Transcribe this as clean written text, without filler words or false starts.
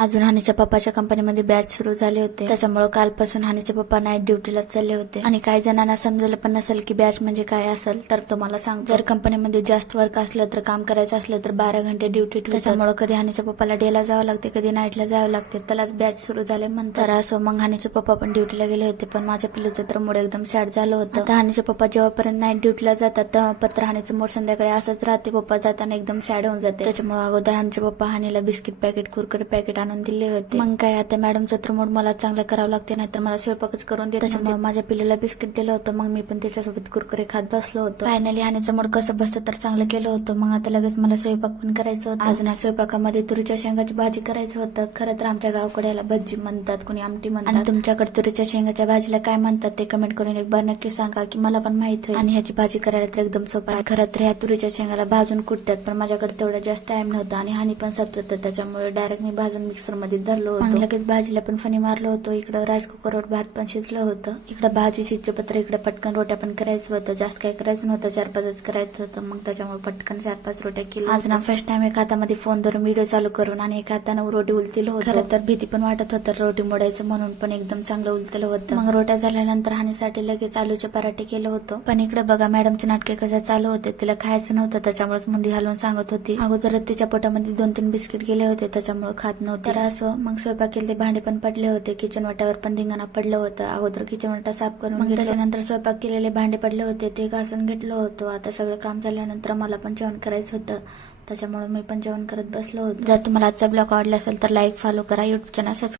अजून हानीच्या पप्पाच्या कंपनीमध्ये बॅच सुरू झाले होते, त्याच्यामुळे कालपासून हानीचे पप्पा नाईट ड्युटीला चालले होते. आणि काही जणांना समजलं पण नसेल की बॅच म्हणजे काय असेल, तर तुम्हाला सांगतो. जर कंपनीमध्ये जास्त वर्क असलं तर काम करायचं असलं तर 12 घंटे ड्युटी ठेवतात. त्याच्यामुळे कधी हानीच्या पप्पाला डेला जावं लागते, कधी नाईटला जावं लागते. त्यालाच बॅच सुरू झाले म्हणतात. तर असो मग हानीचे पप्पा पण ड्युटीला गेले होते, पण माझ्या पिल्लूचं तर मूड एकदम सॅड झालं होतं. आता हानीचे पप्पा जेव्हापर्यंत नाईट ड्युटीला जातात तेव्हा पत्र हानीचं मूड संध्याकाळी असंच राहते. पप्पा जाताना एकदम सॅड होऊन जाते. त्याच्यामुळे अगोदर हानीचे पप्पा हानीला बिस्किट पॅकेट, कुरकुरे पॅकेट आणून दिले होते. मग काय आता मॅडमचं तर मूड मला चांगलं करावं लागते, नाहीतर मला स्वयंपाकच करून देत. त्याच्यामुळे माझ्या पिल्लूला बिस्किट दिलं होतं. मग मी पण त्याच्यासोबत कुरकुरे खात बसलो होतो. फायनली हानीचं मूड कसं बसतं तर चांगलं केलं होतं. मग आता लगेच मला स्वयंपाक पण करायचं होतं. अजून स्वयंपाकामध्ये तुरीच्या शेंगाची भाजी करायचं होतं. खरं तर आमच्या गावाकडे याला भज्जी म्हणतात, कुणी आमटी म्हणतात. आणि तुमच्याकडे तुरीच्या शेंगाच्या भाजीला काय म्हणतात ते कमेंट करून एक बार नक्की सांगा की मला पण माहित होईल. आणि ह्याची भाजी करायला तर एकदम सोपं आहे. खरं तर ह्या तुरीच्या शेंगाला भाजून कुटतात, पण माझ्याकडे तेवढा जास्त टाइम नव्हता आणि हानी पण सत्व होतं, त्याच्यामुळे डायरेक्ट मी भाजून मिक्सर मध्ये धरलो होतो. लगेच भाजीला पण फणी मारलो होतो. इकडं राईस कुकरवर भात पण शिजलं होतं. इकडं भाजीची चित्रपत्र, इकडे पटकन रोट्या पण करायचं होतं. जास्त काही करायचं नव्हतं, 4-5च करायचं होतं. मग त्याच्यामुळे पटकन 4-5 रोट्या केल्या. आज ना फर्स्ट टाइम एका हातामध्ये फोन धरून व्हिडिओ चालू करून आणि एका हातानं रोटी उलतीलं होतं. खरं तर भीती पण वाटत होतं रोटी मोडायचं म्हणून, पण एकदम चांगलं उलतलं होतं. मग रोट्या झाल्यानंतर हानीसाठी लगेच आलूचे पराठे केलं होतं. पण इकडे बघा मॅडमचे नाटके कशा चालू होते. तिला खायचं नव्हतं, त्याच्यामुळेच मुंडी हलवून सांगत होती. अगोदर तिच्या पोटामध्ये 2-3 बिस्किट गेले होते, त्याच्यामुळे खात नव्हते. तर असं मग स्वयंपाक केले, भांडे पण पडले होते. किचन वाट्यावर पण धिंगाणा पडलं होतं. अगोदर किचन वाटा साफ करून मग त्याच्यानंतर स्वयंपाक केलेले भांडे पडले होते ते घासून घेतलं होतं. आता सगळं काम झाल्यानंतर मला पण जेवण करायचं होतं, त्याच्यामुळे मी पण जेवण करत बसलो होतो. जर तुम्हाला आजचा ब्लॉग आवडला असेल तर लाईक, फॉलो करा. YouTube channel subscribe